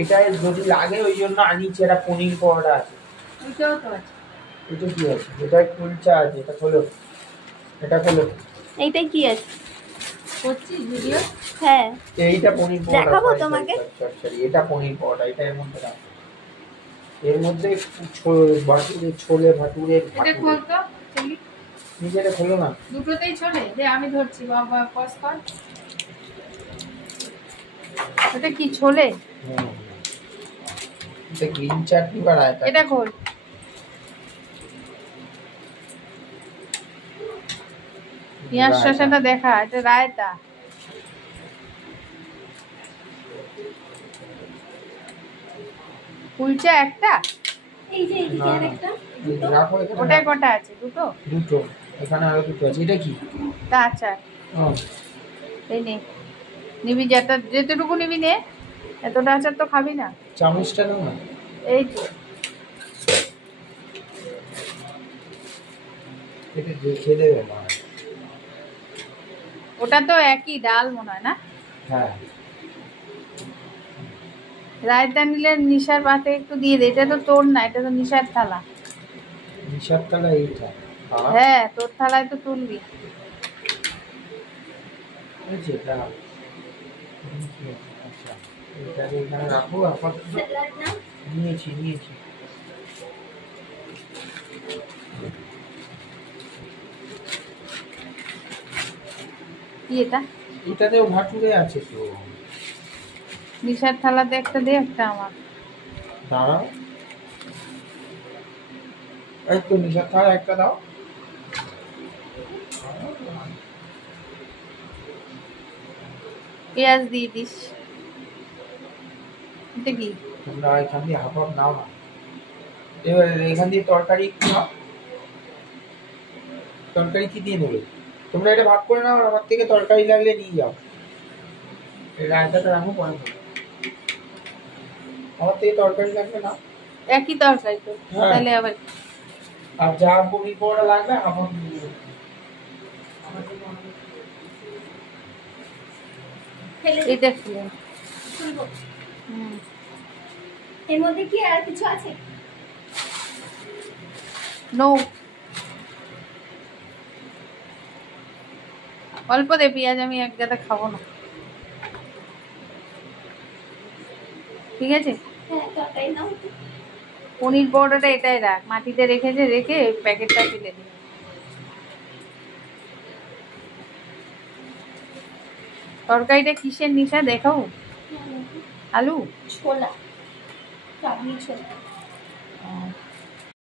এটা যদি লাগে ওই জন্য আনিছি। এটা পনির পরোটা আছে, ওইটাও তো আছে। এটা কি আছে? এটা কুলচা আছে। এটা খোলো, এটা খোলো। এইটাই কি আছে? করছি ভিডিও। হ্যাঁ, এইটা পনির পরোটা দেখাবো তোমাকে। সরি, এটা পনির পরোটা। এটা এর মধ্যে রাখো। এর মধ্যে ভাটুরে, ছোলে ভাটুরে। এটা খোলতো চলি, নিজেটা খোলো না। দুটোতেই ছোলে দে, আমি ধরছি। বাবা পজ কর। এটা কি ছোলে? এটা গ্রিন চাটনি বা রায়তা। এটা খোল। পেঁয়াজ শসাটা দেখা। এটা রায়তা। কুলচা একটা, এই যে এইদিকে আরেকটা, ওটা কটা আছে? দুটো। দুটো এখানে আরো দুটো আছে। এটা কি? তা আচ্ছা, এই নে, নিবি যেটা, যেটুকু নিবি নে। এতটা আচার তো খাবি না। চামচটা নাও না। এই তো এটা দেখে দেবে মা। ওটা তো একই ডাল মনে হয় না? হ্যাঁ। রায়তা নিলে নিশার পাতে একটু দিয়ে দে। এটা তো তোর না, এটা তো নিশার থালা। নিশার থালা এইটা? হ্যাঁ, তোর থালায় তো তুলবি। আচ্ছা, এটা এখানে রাখো। আপাতত নিয়েছি। কি এটা? এটাতেও ভাটুরে আছে তো। নিশার থালাতে একটা দে, একটা আমার। দাঁড়াও, এই তো নিশার থালা একটা দাও। পেঁয়াজ দিয়ে দিস। এটা কি? তোমরা এখান দিয়ে হাফ হাফ নাও না। এবার এখান দিয়ে তরকারি নাও। তরকারি কি দিয়ে নেবে? তোমরা এটা ভাগ করে নাও, আর আমার থেকে তরকারি লাগলে নিয়ে যাও। এই রায়তাটা রাখো, পরে আমার থেকে তরকারি লাগবে না। একই তরকারি তো, তাহলে আবার। আর যা পনির পরোটা লাগবে আমার নিয়ে যাও। এটা খুলে খুলবো। এর মধ্যে কি আর কিছু আছে? নো, অল্প দে পেঁয়াজ, আমি এক গাদা খাবো না। ঠিক আছে? হ্যাঁ, তরকারি নাও। পনির পরোটাটা এটাই রাখ, মাটিতে রেখেছে, রেখে প্যাকেটটা ফেলে দে। তরকারিটা কিসের নিশা দেখাও? আলু ছোলা, কাবলি ছোলা।